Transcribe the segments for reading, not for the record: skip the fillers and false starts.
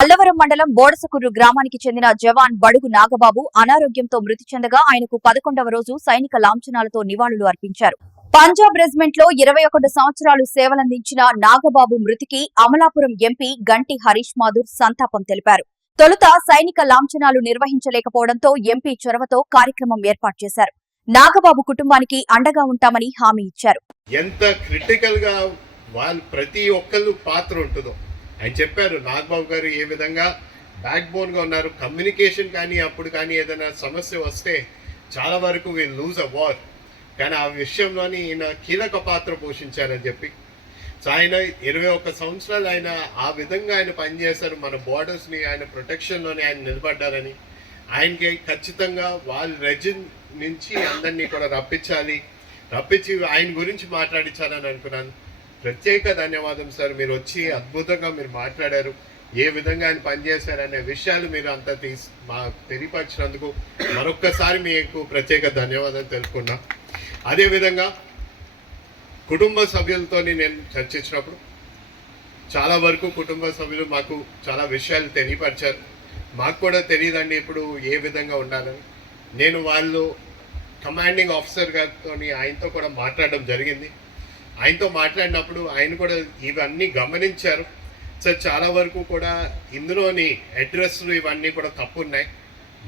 అల్లవరం మండలం బోడసకుర్రు గ్రామానికి చెందిన జవాన్ బడుగు నాగబాబు అనారోగ్యంతో మృతి చెందగా ఆయనకు 11వ రోజు సైనిక లాంఛనాలతో నివాళులు అర్పించారు. పంజాబ్ రెజిమెంట్ లో 21 సంవత్సరాలు సేవలందించిన నాగబాబు మృతికి అమలాపురం ఎంపీ గంటి హరీష్ మాథూర్ సంతాపం తెలిపారు. తొలుత సైనిక లాంఛనాలు నిర్వహించలేకపోవడంతో ఎంపీ చొరవతో కార్యక్రమం ఏర్పాటు చేశారు. నాగబాబు కుటుంబానికి అండగా ఉంటామని హామీ ఇచ్చారు. ఎంత క్రిటికల్ గా వాళ్ళు ప్రతి ఒక్కళ్ళు పాత్ర ఉంటుందో ఆయన చెప్పారు. నాగబాబు గారు ఏ విధంగా బ్యాక్ బోన్ గా ఉన్నారు. కమ్యూనికేషన్ కానీ అప్పుడు కానీ ఏదైనా సమస్య వస్తే చాలా వరకు వీల్ లూజ్ అ వార్, కానీ ఆ విషయంలోని ఈయన కీలక పాత్ర పోషించారని చెప్పి. సో ఆయన 21 సంవత్సరాలు ఆయన ఆ విధంగా ఆయన పనిచేశారు. మన బోర్డర్స్ని ఆయన ప్రొటెక్షన్లోనే ఆయన నిలబడ్డారని, ఆయనకి ఖచ్చితంగా వాళ్ళ రెజిన్ నుంచి అందరినీ కూడా రప్పించి ఆయన గురించి మాట్లాడించాలని అనుకున్నాను. ప్రత్యేక ధన్యవాదం సార్. మీరు వచ్చి అద్భుతంగా మీరు మాట్లాడారు. ఏ విధంగా ఆయన పనిచేశారనే విషయాలు మీరు అంతా తెలియపరిచినందుకు మరొక్కసారి మీకు ప్రత్యేక ధన్యవాదాలు తెలుపుకున్నా. అదేవిధంగా కుటుంబ సభ్యులతో నేను చర్చించినప్పుడు చాలా వరకు కుటుంబ సభ్యులు మాకు చాలా విషయాలు తెలియపరిచారు. మాకు కూడా తెలియదండి ఇప్పుడు ఏ విధంగా ఉండాలని. నేను వాళ్ళు కమాండింగ్ ఆఫీసర్ గారితో ఆయనతో కూడా మాట్లాడడం జరిగింది. ఆయనతో మాట్లాడినప్పుడు ఆయన కూడా ఇవన్నీ గమనించారు. సో చాలా వరకు కూడా ఇందులోని అడ్రస్లు ఇవన్నీ కూడా తప్పు ఉన్నాయి.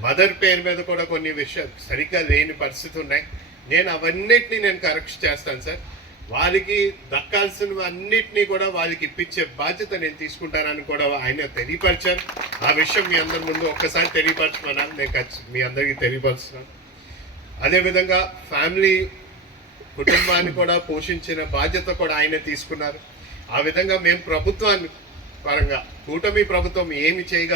మదర్ పేరు మీద కూడా కొన్ని విషయాలు సరిగ్గా లేని పరిస్థితి ఉన్నాయి. నేను అవన్నిటినీ నేను కరెక్ట్ చేస్తాను సార్. వాళ్ళకి దక్కాల్సినవి అన్నిటినీ కూడా వాళ్ళకి ఇప్పించే బాధ్యత నేను తీసుకుంటానని కూడా ఆయన తెలియపరిచారు. ఆ విషయం మీ అందరి ముందు ఒక్కసారి తెలియపరచమన్నాను. నేను మీ అందరికీ తెలియపరుస్తున్నాను. అదేవిధంగా ఫ్యామిలీ కుటుంబాన్ని కూడా పోషించిన బాధ్యత కూడా ఆయన తీసుకున్నారు. ఆ విధంగా మేము ప్రభుత్వాన్ని పరంగా కూటమి ప్రభుత్వం ఏమి చేయగల